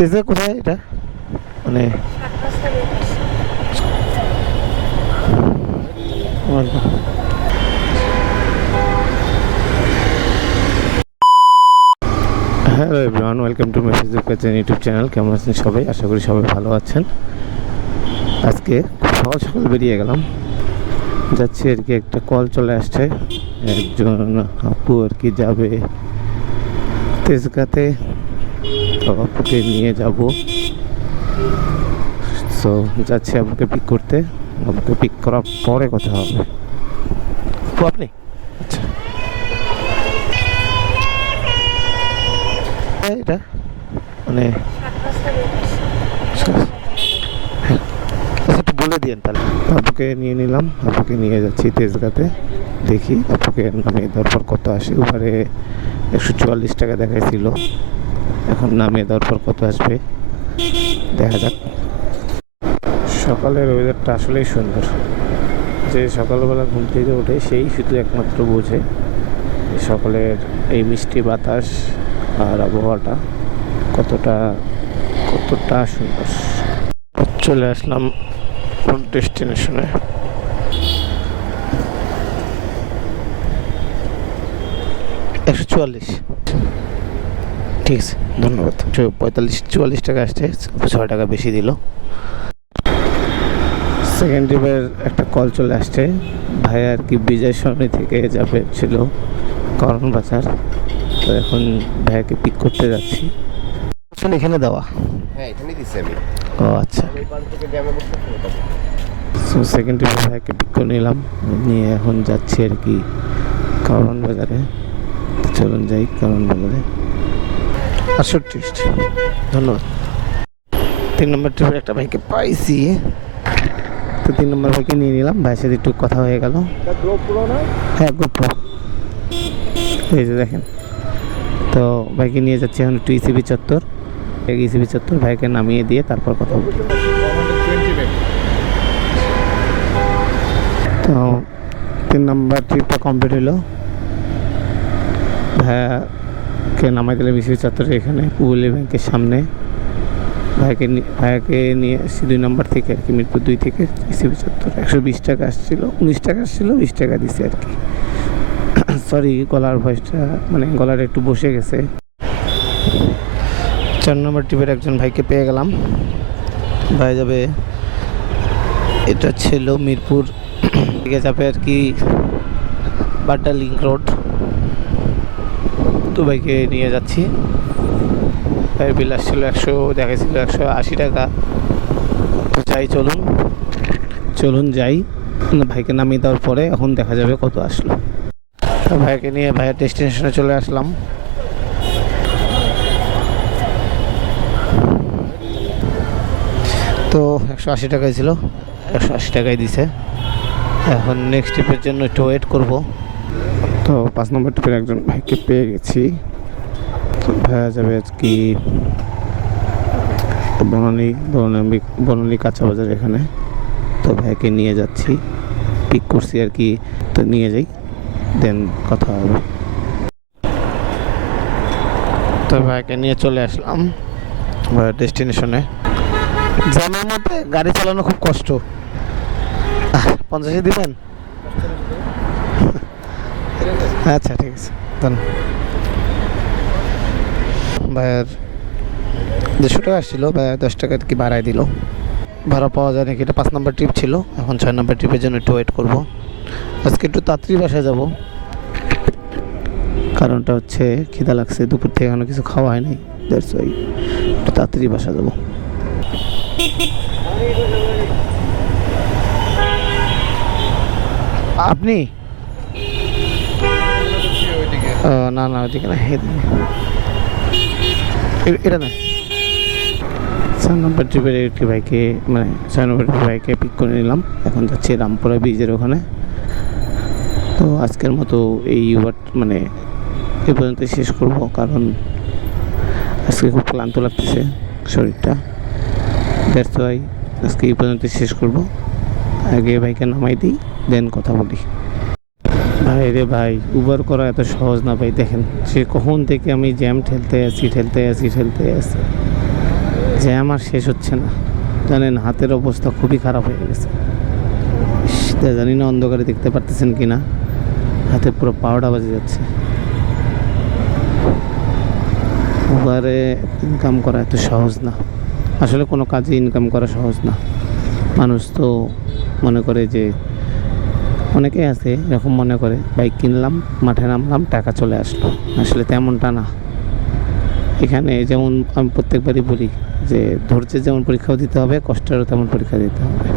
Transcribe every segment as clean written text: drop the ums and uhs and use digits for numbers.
তেজে কোথায় এটা মানে hello everyone, welcome to my Facebook page and YouTube channel. কেমন আছেন সবাই? আশা করি সবাই ভালো আছেন। আজকে সকাল সকাল বেরিয়ে গেলাম, যাচ্ছি আর কি। একটা কল চলে আসছে, একজন আপু আর কি যাবে তেজগাঁতে, তো আপুকে নিয়ে যাব। সো যাচ্ছি আপুকে পিক করতে। আপুকে পিক করার পরে কথা হবে। আপু আপনি আচ্ছা এটা মানে আচ্ছা, একটু বলে দিন তাহলে। আপুকে নিয়ে নিলাম, আপুকে নিয়ে যাচ্ছি তেজগাঁতে। দেখি আপুকে নামিয়ে দেওয়ার পর কত আসে। ওপারে 144 টাকা দেখাইছিল, এখন নামিয়ে দেওয়ার পর কত আসবে দেখা যাক। সকালের ওয়েদারটা আসলেই সুন্দর। যে সকালবেলা ঘুম থেকে ওঠে সেই শুধু একমাত্র বোঝে সকালের এই মিষ্টি বাতাস আর আবহাওয়াটা কতটা কতটা সুন্দর। চলে আসলাম কোন ডেস্টিনেশনে। $144, ঠিক আছে, ধন্যবাদ। 45-44 টাকা আসছে, 6 টাকা বেশি দিল। সেকেন্ড ট্রিপের একটা কল চলে আসছে। ভাই আর কি বিজয় সরণি থেকে যাবে ছিল করণ বাজার, তো এখন ভাইয়াকে পিক করতে যাচ্ছি। আসলে এখানে দেওয়া, হ্যাঁ এখানেই দিচ্ছি আমি। ও আচ্ছা। সো সেকেন্ড ট্রিপে ভাইয়াকে পিক করে নিলাম, নিয়ে এখন যাচ্ছি আর কি করণ বাজারে। চলুন যাই করণ বাজারে। 68, ধন্যবাদ। 3 নম্বর ট্রিপের একটা ভাইকে পাইছি, তো 3 নম্বর ভাইকে নিয়ে নিলাম। ভাইয়ের সাথে একটু কথা হয়ে গেল। হ্যাঁ গোপ্রো, এই যে দেখেন। তো ভাইকে নিয়ে যাচ্ছি এখন একটু ইসিবি চত্বর। ইসিবি চত্বর ভাইকে নামিয়ে দিয়ে তারপর কথা বলি। তো 3 নম্বর ট্রিপটা কমপ্লিট হলো। ভাইয়াকে নামাই দিলাম ইসিবি চত্বরে, এখানে পুবলি ব্যাংকের সামনে। ভাইয়াকে নিয়ে আসছি 2 নম্বর থেকে আর কি, মিরপুর 2 থেকে ইসিবি চত্বর। 120 টাকা আসছিল, 19 টাকা আসছিল, 20 টাকা দিছে আর কি। সরি, গলার ভয়েসটা মানে গলার একটু বসে গেছে। 4 নম্বর ট্রিপের একজন ভাইকে পেয়ে গেলাম। ভাই যাবে, এটা ছিল মিরপুর থেকে যাবে আর কি বাড্ডা লিঙ্ক রোড। তো ভাইকে নিয়ে যাচ্ছি। ভাইয়ের বিল আসছিল 100, দেখাইছিল 180 টাকা। তো যাই, চলুন চলুন যাই। ভাইকে নামিয়ে দেওয়ার পরে এখন দেখা যাবে কত আসলো। তো ভাইকে নিয়ে ভাইয়ের ডেস্টিনেশনে চলে আসলাম। তো 180 টাকাই ছিল, 180 টাকাই দিছে। এখন নেক্সট ট্রিপের জন্য একটু ওয়েট করব। তো 5 নম্বর ট্রিপের একজন ভাইকে পেয়ে গেছি। তো ভাইয়া যাবে কি বনানী কাঁচা বাজার এখানে। তো ভাইকে নিয়ে যাচ্ছি, পিক করছি আর কি। তো নিয়ে যাই, দেন কথা হবে। তো ভাইকে নিয়ে চলে আসলাম ডেস্টিনেশনে। জানার মতে গাড়ি চালানো খুব কষ্ট। 50 দিবেন? আচ্ছা ঠিক আছে, ধন্যবাদ। ভাইয়ার 150 টাকা আসছিল, ভাইয়া 10 টাকা কি বাড়াই দিল। ভাড়া পাওয়া যায় নাকি। এটা 5 নম্বর ট্রিপ ছিল, এখন 6 নম্বর ট্রিপের জন্য একটু ওয়েট করবো। আজকে একটু তাড়াতাড়ি বাসায় যাব, কারণটা হচ্ছে খিদা লাগছে, দুপুর থেকে এখনো কিছু খাওয়া হয়নি। দ্যাটস ওয়াই একটু তাড়াতাড়ি বাসা যাব। আপনি না না ওইদিকে না, এটা না। 6 নম্বর ট্রিপের একটি ভাইকে মানে 6 নম্বর ভাইকে পিক করে নিলাম। এখন যাচ্ছি রামপুরা ব্রিজের ওখানে। তো আজকের মতো এই মানে এ পর্যন্ত শেষ করব, কারণ আজকে খুব ক্লান্ত লাগতেছে শরীরটা। দ্যাটস ওয়াই আজকে এই পর্যন্ত শেষ করব। আগে ভাইকে নামাই দিই, দেন কথা বলি। ভাই রে ভাই, উবার করা এত সহজ না ভাই। দেখেন সে কখন থেকে আমি জ্যাম ঠেলতে আছি। জ্যাম আর শেষ হচ্ছে না, জানেন হাতের অবস্থা খুবই খারাপ হয়ে গেছে। জানি না অন্ধকারে দেখতে পারতেছেন কি না, হাতে পুরো পাওয়াটা বাজে যাচ্ছে। উবারে ইনকাম করা এত সহজ না, আসলে কোনো কাজে ইনকাম করা সহজ না। মানুষ তো মনে করে যে, অনেকেই আছে এরকম মনে করে বাইক কিনলাম, মাঠে নামলাম, টাকা চলে আসলো। আসলে তেমনটা না। এখানে যেমন আমি প্রত্যেকবারই বলি যে ধৈর্যের যেমন পরীক্ষাও দিতে হবে, কষ্টেরও তেমন পরীক্ষা দিতে হবে।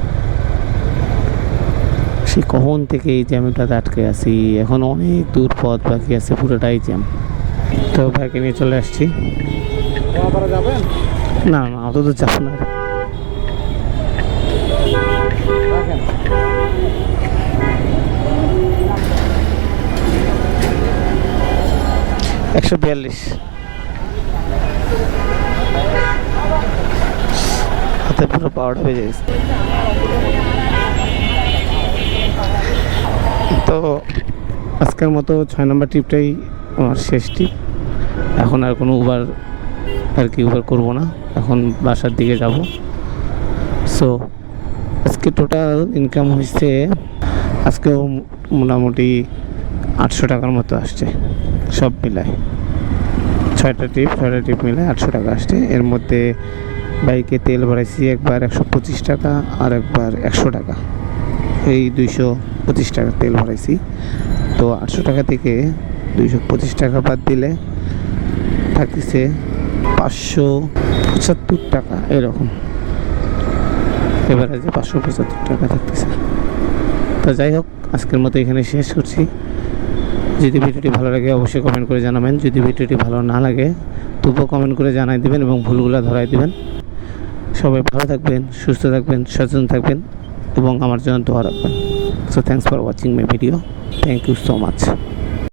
সেই কখন থেকে এই জ্যামটাতে আটকে আছি, এখন অনেক দূর পথ বাকি আছে, পুরোটাই জ্যাম। তো বাইকে নিয়ে চলে আসছি। যাবেন? না না, অত তো যাব না। 142 হাতে পুরো পাওয়াটা বেজে গেছে। তো আজকের মতো 6 নম্বর ট্রিপটাই আমার শেষ ট্রিপ। এখন আর কোনো উবার করবো না, এখন বাসার দিকে যাব। সো আজকে টোটাল ইনকাম হয়েছে, আজকেও মোটামুটি 800 টাকার মতো আসছে সব মিলায়। 6টা ট্রিপ মিলে 800 টাকা আসছে। এর মধ্যে বাইকে তেল ভরাইছি একবার 125 টাকা, আর একবার 100 টাকা, এই 225 টাকা তেল ভরাইছি। তো 800 টাকা থেকে 225 টাকা বাদ দিলে থাকতেছে 575 টাকা, এরকম এবারে যে 575 টাকা থাকতেছে। তো যাই হোক, আজকের মতো এখানে শেষ করছি। যদি ভিডিওটি ভালো লাগে অবশ্যই কমেন্ট করে জানাবেন, যদি ভিডিওটি ভালো না লাগে তবুও কমেন্ট করে জানাই দিবেন এবং ভুলগুলো ধরাই দিবেন। সবাই ভালো থাকবেন, সুস্থ থাকবেন, সচেতন থাকবেন এবং আমার জন্য দোয়া রাখবেন। So thanks for watching my video, thank you so much.